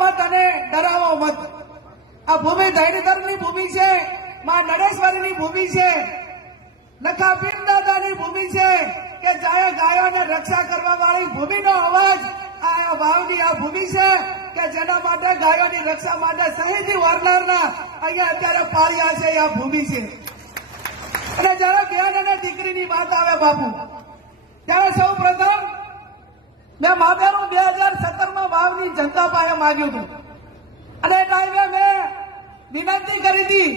મત અને ડરાવો મત. આ ભૂમિ ધૈર્યધરની ભૂમિ છે, માં નરેશ્વરીની ભૂમિ છે લખા પીર દાદાની ભૂમિ છે, કે જાય ગાયોને રક્ષા કરવા વાળી ભૂમિનો અવાજ, આ વાવની આ ભૂમિ છે, કે જેના માટે ગાયોની રક્ષા માટે શહીદી વારનારના અહીંયા અત્યારે પાળ્યા છે આ ભૂમિ છે. અને જ્યારે બેન અને દીકરીની વાત આવે બાપુ, ત્યારે સૌ પ્રથમ મેં માતાનું બે હજાર સત્તરમાં જનતા પાસે માગ્યું હતું. અને ટાઈમે મેં વિનંતી કરી હતી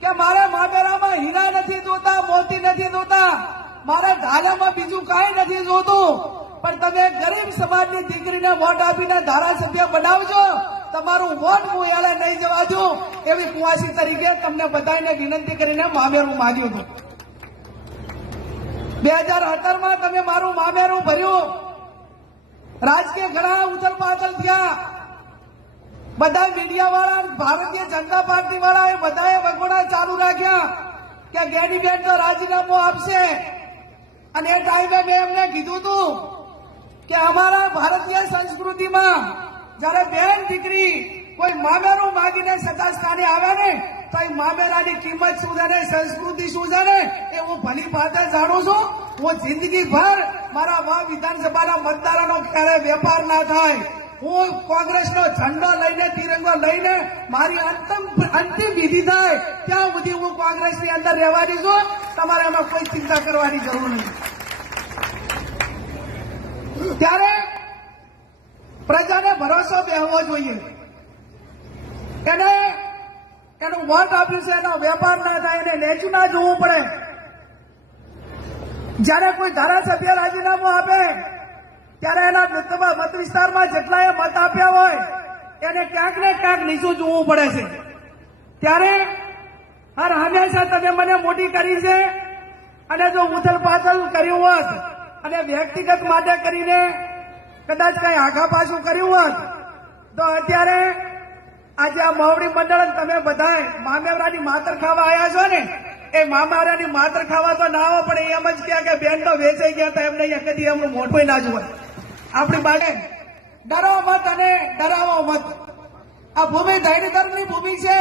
કે મારે માટેરામાં હીરા નથી જોતા, મોતી નથી જોતા, મારે ધારામાં બીજું કાંઈ નથી જોતું. પણ તમે ગરીબ સમાજની દીકરીને વોટ આપીને ધારાસભ્ય બનાવજો. તમારું વોટ હું એને નહીં જવા દઉં એવી કુવાસી તરીકે તમને બધાને વિનંતી કરીને મામેરું માગ્યું હતું. બે હજાર અઢારમાં તમે મારું મામેરું ભર્યું. રાજકીય ઘણા ઉથલ પાથલ થયા. બધા મીડિયા વાળા ભારતીય જનતા પાર્ટી વાળા એ બધાએ વગોડા ચાલુ રાખ્યા કે ગેડીબેન તો રાજીનામું આપશે. અને એ ટાઈમે મેં એમને કીધું હતું કે અમારા ભારતીય સંસ્કૃતિમાં જ્યારે બેન દીકરી કોઈ મામેરું માગીને સત્તા સ્થાને આવે ને, તો એ મામેરાની કિંમત શું છે ને, સંસ્કૃતિ શું છે ને, એ હું ભલી ભાતે જાણું છું. હું જિંદગીભર મારા વાવ વિધાનસભાના મતદારોનો ક્યારે વેપાર ના થાય. હું કોંગ્રેસનો ઝંડો લઈને, તિરંગો લઈને મારી અંતિમ અંતિમ વિધિ થાય. ત્યાં સુધી હું કોંગ્રેસની અંદર રહેવાની છું તમારે એમાં કોઈ ચિંતા કરવાની જરૂર નથી. ત્યારે પ્રજાને ભરોસો બેહવો જોઈએ. એને, એનું વોટ આપ્યું છે એનો વેપાર ના થાય, એને લેચું ના જોવું પડે. જ્યારે કોઈ ધારાસભ્ય રાજીનામું આપે ત્યારે એના મત- વિસ્તારમાં જેટલાએ મત આપ્યા હોય એને ક્યાંક ને ક્યાંક નીચું જોવું પડે છે. ત્યારે હર હંમેશા તમે મને મોટી કરી છે, અને જો ઉથલ પાથલ કર્યું હોત, અને વ્યક્તિગત માટે કરીને કદાચ કઈ આખા પાછું કર્યું હોત, તો અત્યારે આજે આ માવડી મંડળ તમે બધાએ મામેવરાની માતર ખાવા આવ્યા છો ને, એ મામારાની માતર ખાવા તો ના આવો, પણ એમ જ ક્યાં કે બેન તો વેચાઈ ગયા હતા, એમને અહીંયા કદી એમનું મોટું ના જોવા આપણી માટે ડરો મત અને ડરાવો મત. આ ભૂમિ ધૈર્યધરની ભૂમિ છે,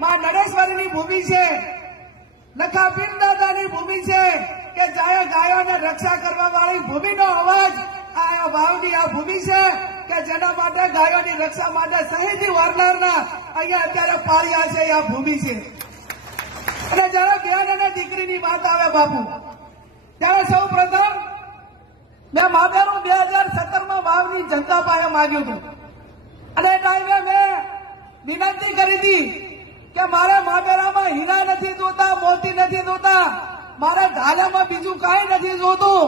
માં નરેશ્વરીની ભૂમિ છે, લખા પીર દાદાની ભૂમિ છે, કે જાય ગાયોને રક્ષા કરવા વાળી ભૂમિનો અવાજ આ વાવની આ ભૂમિ છે, કે જેના માટે ગાયોની રક્ષા માટે શહીદી વારનારના અહીંયા અત્યારે પાળ્યા છે, આ ભૂમિ છે. અને જ્યારે બેન અને દીકરીની વાત આવે બાપુ, ત્યારે સૌ પ્રથમ મેં માટેનું બે હજાર સત્તરમાં પાસે માંગ્યું હતું. અને ટાઈમે મેં વિનંતી કરી હતી કે મારે માટેરામાં હીરા નથી જોતા, મોતી નથી જોતા, મારે ધારામાં બીજું કાંઈ નથી જોતું.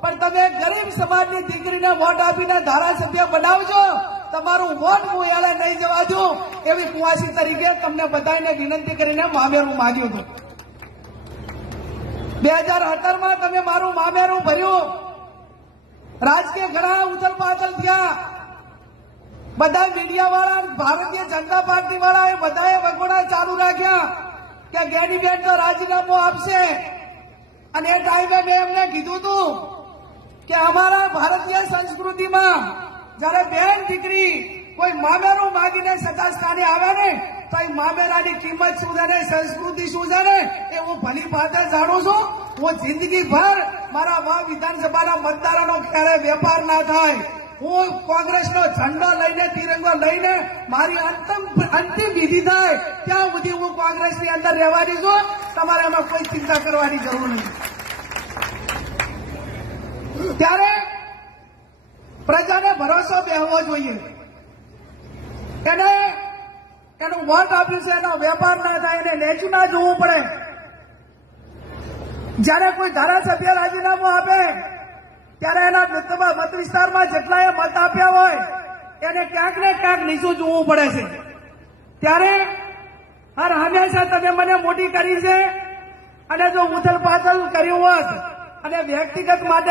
પણ તમે ગરીબ સમાજની દીકરીને વોટ આપીને ધારાસભ્ય બનાવજો. તમારું વોટ હું એને નહીં જવા દઉં એવી કુવાસી તરીકે તમને બધાને વિનંતી કરીને મામેરું માગ્યું હતું. બે હજાર અઢારમાં તમે મારું મામેરું ભર્યું. રાજકીય ઘણા ઉથલ પાથલ થયા. બધા મીડિયા વાળા ભારતીય જનતા પાર્ટી વાળા એ બધાએ વગોડા ચાલુ રાખ્યા કે ગેડીબેન તો રાજીનામું આપશે. અને એ ટાઈમે મેં એમને કીધું હતું કે અમારા ભારતીય સંસ્કૃતિમાં જ્યારે બેન દીકરી કોઈ મામેરું માગીને સત્તા સ્થાને આવે ને તો એ મામેરાની કિંમત શું છે સંસ્કૃતિ શું છે એ હું ભલી ભાતે જાણું છું. હું જિંદગીભર મારા વાવ વિધાનસભાના મતદારોનો ક્યારે વેપાર ના થાય. હું કોંગ્રેસનો ઝંડો લઈને, તિરંગો લઈને મારી અંતિમ અંતિમ વિધિ થાય, ત્યાં સુધી હું કોંગ્રેસની અંદર રહેવાની છું. તમારે એમાં કોઈ ચિંતા કરવાની જરૂર નથી. ત્યારે પ્રજાને ભરોસો બેહવો જોઈએ. એને એનું વોટ આપ્યું છે, એનો વેપાર ના થાય, એને લેચું ના જોવું પડે. જ્યારે કોઈ ધારાસભ્ય રાજીનામું આપે, ત્યારે એના મત વિસ્તારમાં જેટલા એ મત આપ્યા હોય, એને ક્યાંક ને ક્યાંક નીચું જોવું પડે છે. ત્યારે હર હંમેશા તમે મને મોટી કરી છે, અને જો ઉથલ પાથલ કર્યું હોત, અને વ્યક્તિગત માટે